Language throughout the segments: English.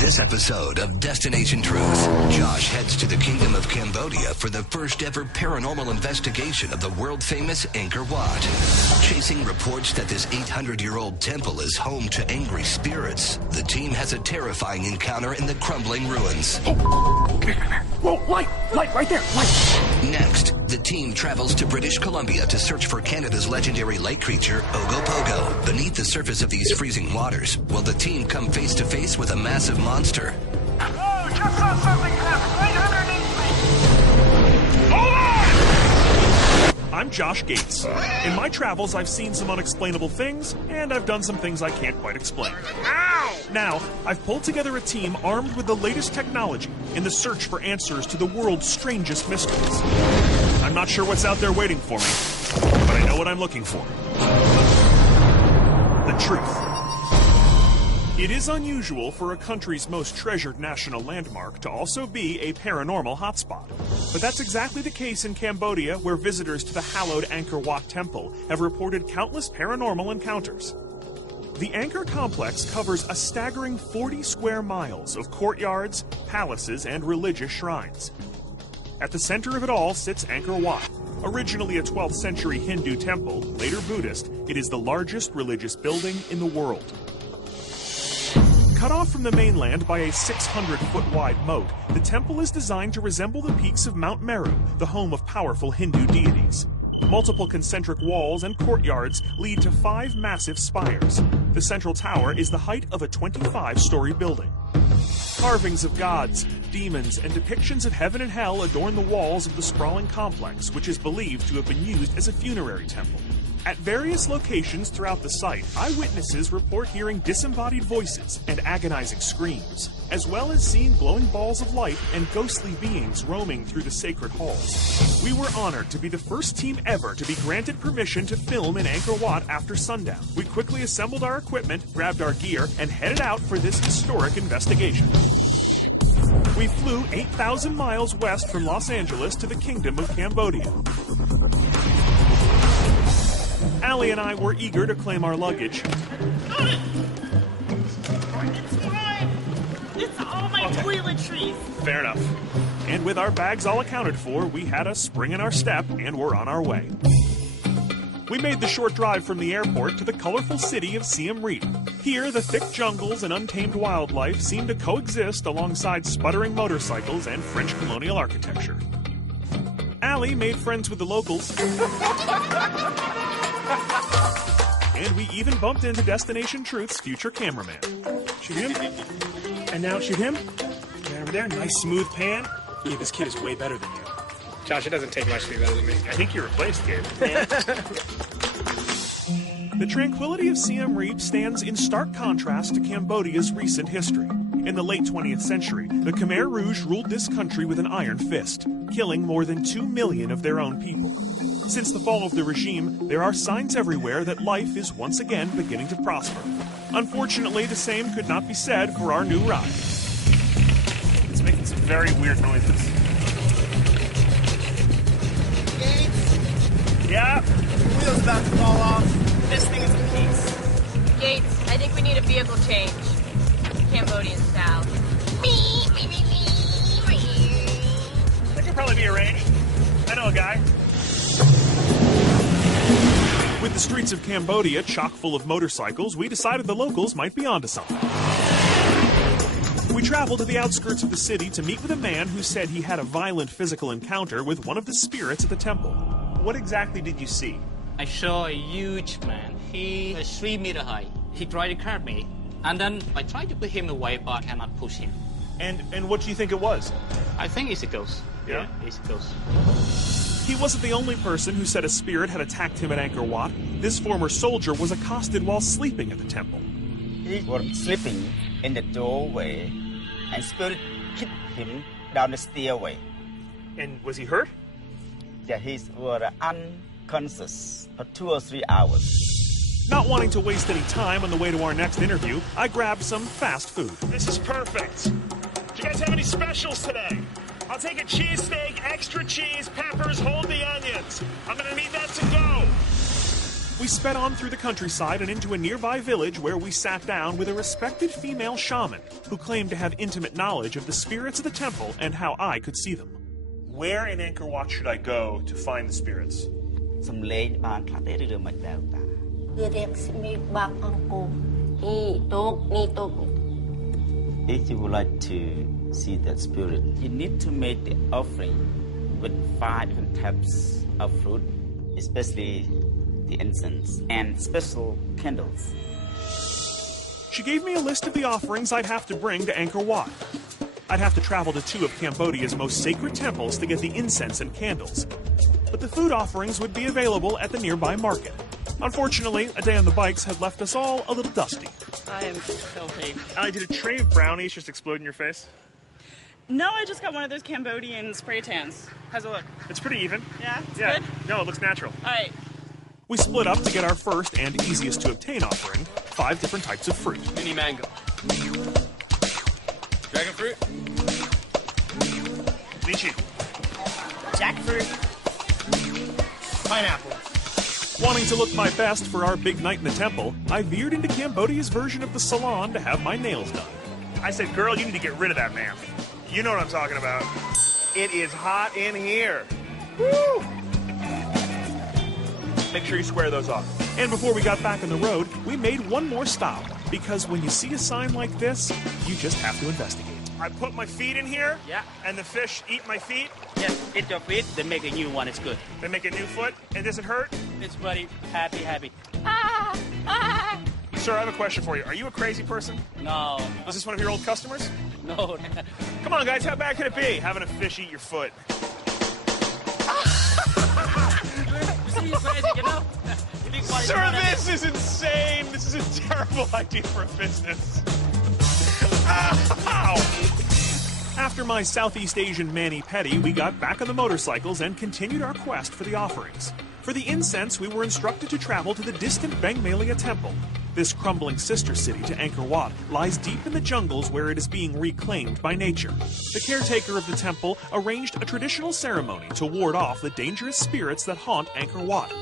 this episode of Destination Truth, Josh heads to the Kingdom of Cambodia for the first ever paranormal investigation of the world-famous Angkor Wat. Chasing reports that this 800-year-old temple is home to angry spirits, the team has a terrifying encounter in the crumbling ruins. Whoa, light, right there, light. Next, the team travels to British Columbia to search for Canada's legendary lake creature, Ogopogo. Beneath the surface of these freezing waters, will the team come face to face with a massive monster? Whoa, just saw something happen right underneath me. Hold on! I'm Josh Gates. In my travels, I've seen some unexplainable things, and I've done some things I can't quite explain. Ow! Now, I've pulled together a team armed with the latest technology in the search for answers to the world's strangest mysteries. I'm not sure what's out there waiting for me, but I know what I'm looking for. The truth. It is unusual for a country's most treasured national landmark to also be a paranormal hotspot. But that's exactly the case in Cambodia, where visitors to the hallowed Angkor Wat Temple have reported countless paranormal encounters. The Angkor complex covers a staggering 40 square miles of courtyards, palaces, and religious shrines. At the center of it all sits Angkor Wat. Originally a 12th century Hindu temple, later Buddhist, it is the largest religious building in the world. Cut off from the mainland by a 600-foot wide moat, the temple is designed to resemble the peaks of Mount Meru, the home of powerful Hindu deities. Multiple concentric walls and courtyards lead to 5 massive spires. The central tower is the height of a 25-story building. Carvings of gods, demons, and depictions of heaven and hell adorn the walls of the sprawling complex, which is believed to have been used as a funerary temple. At various locations throughout the site, eyewitnesses report hearing disembodied voices and agonizing screams, as well as seeing glowing balls of light and ghostly beings roaming through the sacred halls. We were honored to be the first team ever to be granted permission to film in Angkor Wat after sundown. We quickly assembled our equipment, grabbed our gear, and headed out for this historic investigation. We flew 8,000 miles west from Los Angeles to the Kingdom of Cambodia. Allie and I were eager to claim our luggage. It's mine! It's all my toiletries! Fair enough. And with our bags all accounted for, we had a spring in our step and were on our way. We made the short drive from the airport to the colorful city of Siem Reap. Here, the thick jungles and untamed wildlife seem to coexist alongside sputtering motorcycles and French colonial architecture. Allie made friends with the locals. And we even bumped into Destination Truth's future cameraman. Shoot him. And now shoot him. Right over there. Nice smooth pan. Yeah, this kid is way better than you. Josh, it doesn't take much to be better than me. I think you're replaced, kid. The tranquility of Siem Reap stands in stark contrast to Cambodia's recent history. In the late 20th century, the Khmer Rouge ruled this country with an iron fist, killing more than 2 million of their own people. Since the fall of the regime, there are signs everywhere that life is once again beginning to prosper. Unfortunately, the same could not be said for our new ride. It's making some very weird noises. Gates, Yeah? wheel's about to fall off. This thing is a piece. Gates, I think we need a vehicle change. Cambodian style. That could probably be arranged. I know a guy. With the streets of Cambodia chock full of motorcycles, we decided the locals might be onto something. We traveled to the outskirts of the city to meet with a man who said he had a violent physical encounter with one of the spirits at the temple. What exactly did you see? I saw a huge man. He was 3 meters high. He tried to curb me, and then I tried to put him away, but I cannot push him. And what do you think it was? I think it's a ghost. Yeah? It's a ghost. He wasn't the only person who said a spirit had attacked him at Angkor Wat. This former soldier was accosted while sleeping at the temple. He was sleeping in the doorway, and spirit kicked him down the stairway. And was he hurt? Yeah, he was unconscious for 2 or 3 hours. Not wanting to waste any time on the way to our next interview, I grabbed some fast food. This is perfect. Do you guys have any specials today? I'll take a cheesesteak, extra cheese, peppers, hold the onions. I'm gonna need that to go. We sped on through the countryside and into a nearby village where we sat down with a respected female shaman who claimed to have intimate knowledge of the spirits of the temple and how I could see them. Where in Angkor Wat should I go to find the spirits? សំឡេងបានខ្លះទេឬមិនដែរតា If you would like to see that spirit, you need to make the offering with 5 different types of fruit, especially the incense and special candles. She gave me a list of the offerings I'd have to bring to Angkor Wat. I'd have to travel to 2 of Cambodia's most sacred temples to get the incense and candles. But the food offerings would be available at the nearby market. Unfortunately, a day on the bikes had left us all a little dusty. I am filthy. Did a tray of brownies just explode in your face? No, I just got one of those Cambodian spray tans. How's it look? It's pretty even. Yeah? It's Yeah. good? No, it looks natural. All right. We split up to get our first and easiest to obtain offering, 5 different types of fruit. Mini mango. Dragon fruit. Lychee. Jackfruit. Pineapple. Wanting to look my best for our big night in the temple, I veered into Cambodia's version of the salon to have my nails done. I said, girl, you need to get rid of that man. You know what I'm talking about. It is hot in here. Woo! Make sure you square those off. And before we got back on the road, we made one more stop, because when you see a sign like this, you just have to investigate. I put my feet in here. Yeah. And the fish eat my feet. Yes, eat your feet, then make a new one. It's good. They make a new foot. And does it hurt? It's very happy. Sir, I have a question for you. Are you a crazy person? No. Is this one of your old customers? No. Come on, guys. How bad can it be having a fish eat your foot? You know? Sir, this is insane. This is a terrible idea for a business. Ow! After my Southeast Asian mani-pedi, we got back on the motorcycles and continued our quest for the offerings. For the incense, we were instructed to travel to the distant Bangmelia Temple. This crumbling sister city to Angkor Wat lies deep in the jungles where it is being reclaimed by nature. The caretaker of the temple arranged a traditional ceremony to ward off the dangerous spirits that haunt Angkor Wat.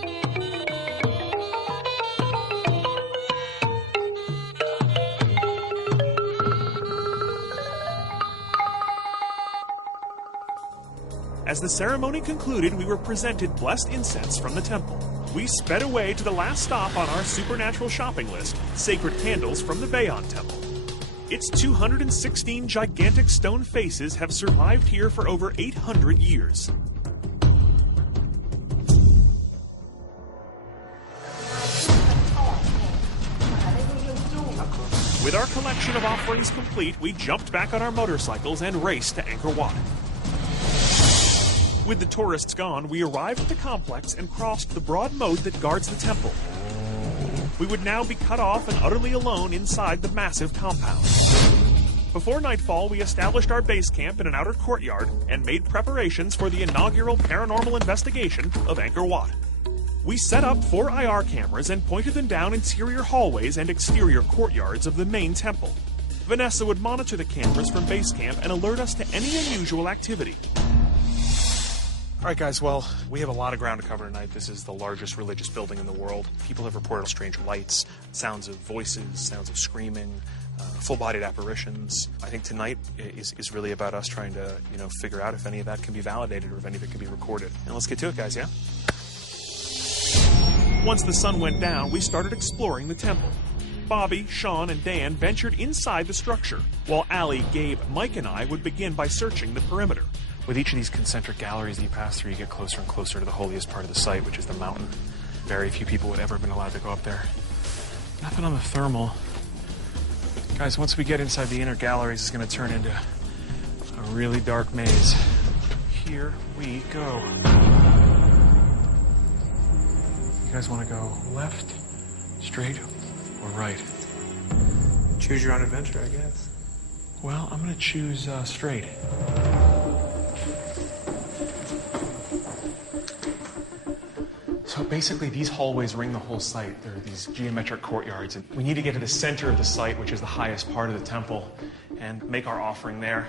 As the ceremony concluded, we were presented blessed incense from the temple. We sped away to the last stop on our supernatural shopping list, sacred candles from the Bayon Temple. Its 216 gigantic stone faces have survived here for over 800 years. With our collection of offerings complete, we jumped back on our motorcycles and raced to Angkor Wat. With the tourists gone, we arrived at the complex and crossed the broad moat that guards the temple. We would now be cut off and utterly alone inside the massive compound. Before nightfall, we established our base camp in an outer courtyard and made preparations for the inaugural paranormal investigation of Angkor Wat. We set up 4 IR cameras and pointed them down interior hallways and exterior courtyards of the main temple. Vanessa would monitor the cameras from base camp and alert us to any unusual activity. All right, guys, well, we have a lot of ground to cover tonight. This is the largest religious building in the world. People have reported strange lights, sounds of voices, sounds of screaming, full-bodied apparitions. I think tonight is really about us trying to, figure out if any of that can be validated or if any of it can be recorded. And let's get to it, guys, yeah? Once the sun went down, we started exploring the temple. Bobby, Sean, and Dan ventured inside the structure, while Allie, Gabe, Mike, and I would begin by searching the perimeter. With each of these concentric galleries that you pass through, you get closer and closer to the holiest part of the site, which is the mountain. Very few people would ever have been allowed to go up there. Nothing on the thermal. Guys, once we get inside the inner galleries, it's going to turn into a really dark maze. Here we go. You guys want to go left, straight, or right? Choose your own adventure, I guess. Well, I'm going to choose straight. So basically, these hallways ring the whole site. There are these geometric courtyards, and we need to get to the center of the site, which is the highest part of the temple, and make our offering there.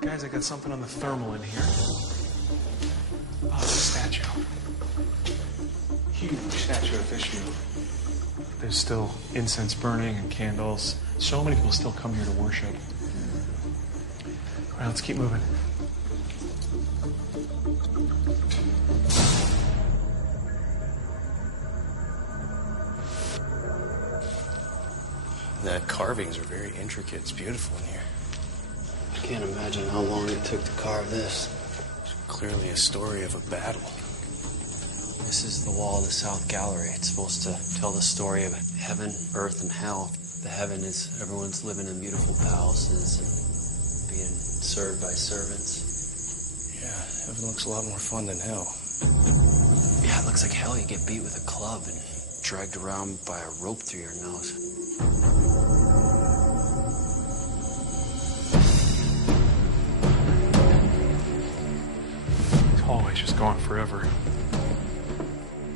Guys, I got something on the thermal in here. Oh, statue of Vishnu. There's still incense burning and candles. So many people still come here to worship. All right, let's keep moving. The carvings are very intricate. It's beautiful in here. I can't imagine how long it took to carve this. It's clearly a story of a battle. This is the wall of the South Gallery. It's supposed to tell the story of heaven, earth, and hell. The heaven is everyone's living in beautiful palaces and being served by servants. Yeah, heaven looks a lot more fun than hell. Yeah, it looks like hell. You get beat with a club and dragged around by a rope through your nose. This hallway's just going forever.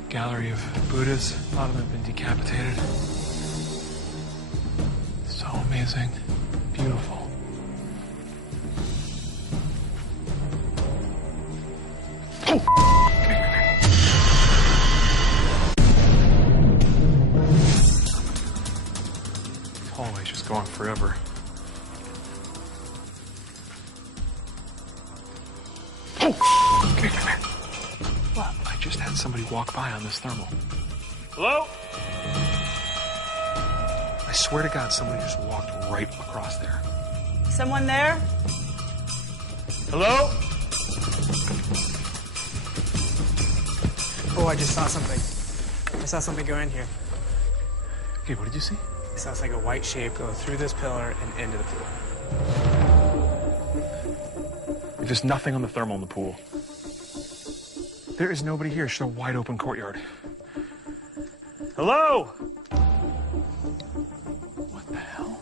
Gallery of Buddhas. A lot of them have been decapitated. So amazing. Beautiful. This hallway's just going forever. Well, I just had somebody walk by on this thermal. Hello? I swear to God, somebody just walked right across there. Someone there? Hello? Oh, I just saw something. I saw something go in here. Okay, what did you see? I saw like a white shape go through this pillar and into the pool. There's nothing on the thermal in the pool. There is nobody here. It's just a wide open courtyard. Hello? What the hell?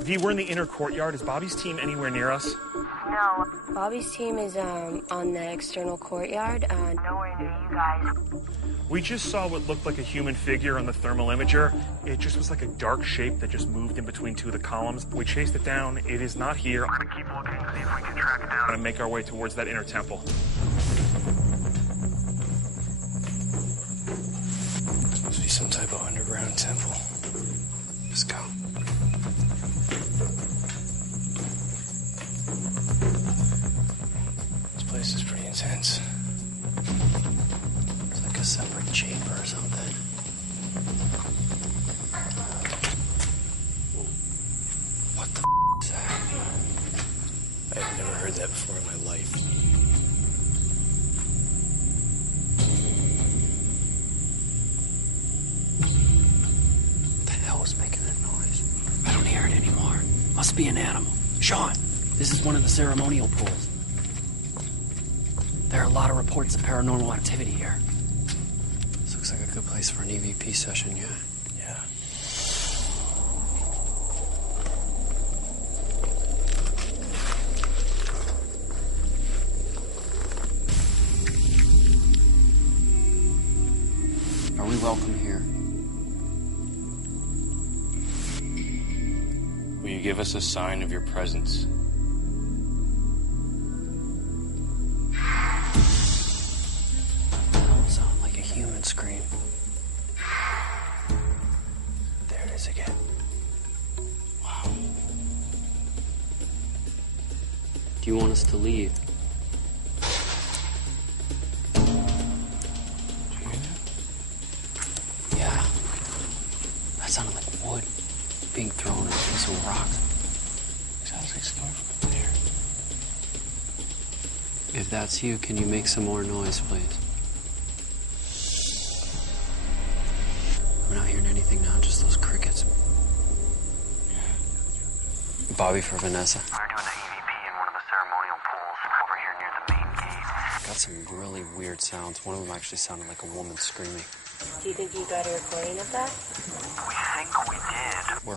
V, we're in the inner courtyard. Is Bobby's team anywhere near us? No. Bobby's team is on the external courtyard. Nowhere near you guys. We just saw what looked like a human figure on the thermal imager. It just was like a dark shape that just moved in between two of the columns. We chased it down. It is not here. I'm gonna keep looking, see if we can track it down, and make our way towards that inner temple. Must be some type of underground temple. Let's go. This place is pretty intense. It's like a separate chamber or something. What the is that? I've never heard that before in my life. What the hell is making that noise? I don't hear it anymore. Must be an animal. Sean, this is one of the ceremonial pools. There are a lot of reports of paranormal activity here. This looks like a good place for an EVP session, yeah? Yeah. Are we welcome here? Will you give us a sign of your presence? That sound like a human scream. There it is again. Wow. Do you want us to leave? Yeah. That sounded like wood being thrown on a piece of rock. Sounds like it's coming from there. If that's you, can you make some more noise, please? I'm not hearing anything now, just those crickets. Bobby for Vanessa. We're doing the EVP in one of the ceremonial pools over here near the main gate. Got some really weird sounds. One of them actually sounded like a woman screaming. Do you think you got a recording of that? We think we did. We're